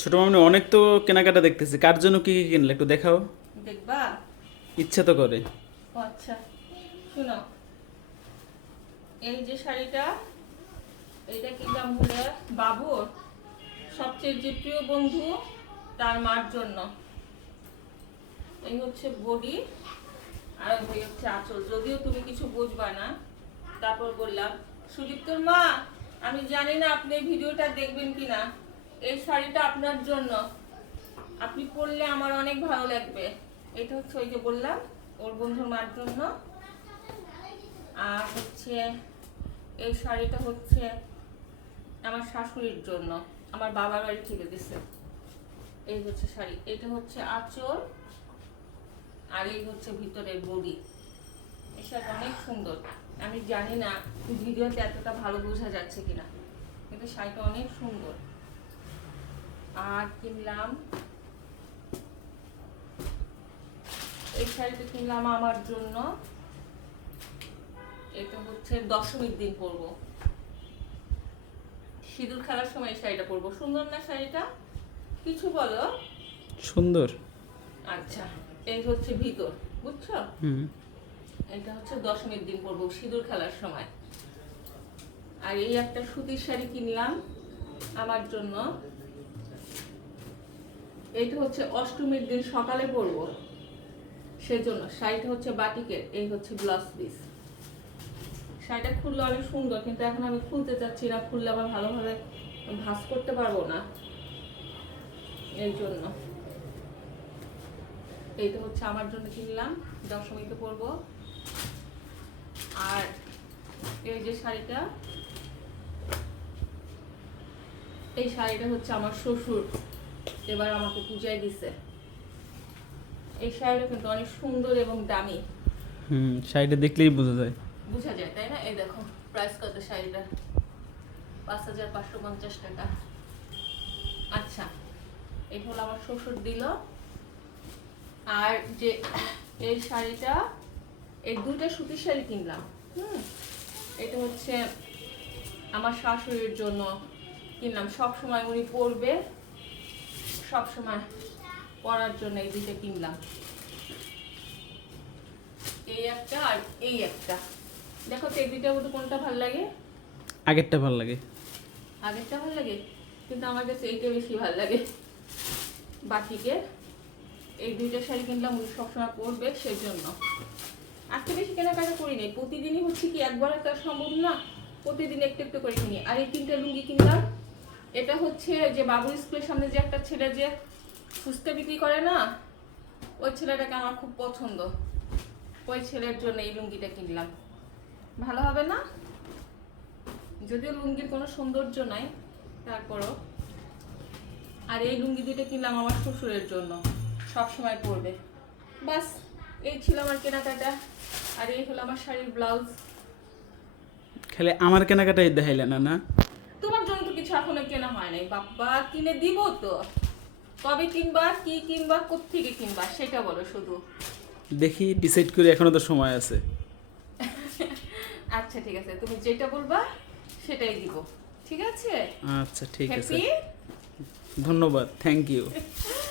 ছোট মামনি অনেক তো কেনাকাটা দেখতেছি। কার জন্য কি কি কিনলে একটু দেখাও। দেখবা? ইচ্ছা তো করে। আচ্ছা শুনো। এই যে শাড়িটা এটা কিনলাম হলে বাবুর সবচেয়ে যে প্রিয় বন্ধু তার মার জন্য। এই হচ্ছে বডি আর ওই হচ্ছে আঁচল। যদিও তুমি কিছু বুঝবা না তারপর বললাম সুদীপ্তর মা আমি জানি না আপনি ভিডিওটা দেখবেন কিনা। এই শাড়িটা আপনার জন্য। আপনি পরলে আমার অনেক ভালো লাগবে। এটা হচ্ছে ওই যে বললাম, ওর বন্ধুর মার জন্য। আর হচ্ছে এই শাড়িটা হচ্ছে আমার শাশুড়ির জন্য, আমার বাবার বাড়ি থেকে দিছে। এই হচ্ছে শাড়ি, এটা হচ্ছে আঁচল, আর এই হচ্ছে ভিতরের বডি। এই শাড়িটা অনেক সুন্দর। আমি জানি না, ভিডিওতে এতটা ভালো বোঝা যাচ্ছে কিনা, কিন্তু শাড়িটা অনেক সুন্দর। আর কিনলাম। এই শাড়িটা কিনলাম আমার জন্য। এটা হচ্ছে দশমীর দিন পরবো। সিঁদুর খেলার সময় এই শাড়িটা পরবো। সুন্দর না শাড়িটা? কিছু বলো? সুন্দর। আচ্ছা এই হচ্ছে ভিতর বুঝছ? এটা হচ্ছে দশমীর দিন পরবো সিঁদুর খেলার সময়। আর এই একটা সুতির শাড়ি কিনলাম আমার জন্য। এইটা হচ্ছে অষ্টমীর দিন সকালে পরবো সেজন্য শাড়িটা হচ্ছে বাটিকের, এই হচ্ছে ব্লাউজ পিস শাড়িটা খুললে অনেক সুন্দর, কিন্তু এখন আমি খুলতে চাচ্ছি না, খুললে আবার ভালোভাবে ভাঁজ করতে পারব না। এই জন্য। এইটা হচ্ছে আমার জন্য কিনলাম, দশমীতে পরবো। আর এই যে শাড়িটা, এই শাড়িটা হচ্ছে আমার শ্বশুর এবার আমাকে পূজায় দিছে। এই শাড়িটা কিন্তু অনেক সুন্দর এবং দামি। হুম শাড়িটা দেখলেই বোঝা যায়। বোঝা যায় তাই না? এই দেখো প্রাইস কত শাড়িটা? পাঁচ হাজার পাঁচশো পঞ্চাশ টাকা। আচ্ছা এই হলো আমার শ্বশুর দিল। আর যে এই শাড়িটা এই দুইটা সুতির শাড়ি কিনলাম হুম? এটা হচ্ছে আমার শাশুড়ির জন্য কিনলাম। সব সময় উনি পরবে। সব সময় পরার জন্য এই দুইটা কিনলাম। এই একটা আর এই একটা। দেখো তো এই দুইটার মধ্যে কোনটা ভালো লাগে? আগেরটা ভালো লাগে। আগেরটা ভালো লাগে? কিন্তু আমার কাছে এইটা বেশি ভালো লাগে। বাকিকে এই দুইটা শাড়ি কিনলাম উনি সবসময় পরবে সেই জন্য আজকে বেশি কেনাকাটা করি নাই প্রতিদিনই হচ্ছে কি একবার তো সম্ভব না প্রতিদিন একটু একটু করে কিনি। আর এই তিনটা লুঙ্গি কিনলাম এটা হচ্ছে যে বাবুর স্কুলের সামনে যে একটা ছেলে যে ফুচকা বিক্রি করে না, ওই ছেলেটাকে আমার খুব পছন্দ। ওই ছেলের জন্য এই লুঙ্গিটা কিনলাম। ভালো হবে না? যদিও লুঙ্গির কোনো সৌন্দর্য নাই, তারপরও। আর এই লুঙ্গি দুটো কিনলাম আমার শ্বশুরের জন্য। সব সময় পরবে। বাস, এই ছিল আমার কেনাকাটা। আর এই হলো আমার শাড়ির ব্লাউজ। খালি আমার কেনাকাটাই দেখাইলে না না তোমার জন্য তো কিছু এখনও কেনা হয় নাই। বাবা কিনে দিব তো। কবে কিনবা কি কিনবা কোত্থেকে কিনবা সেটা বলো শুধু। দেখি ডিসাইড করি এখনও তো সময় আছে। আচ্ছা ঠিক আছে। তুমি যেটা বলবা সেটাই দিব। ঠিক আছে? আচ্ছা ঠিক আছে। ধন্যবাদ থ্যাংক ইউ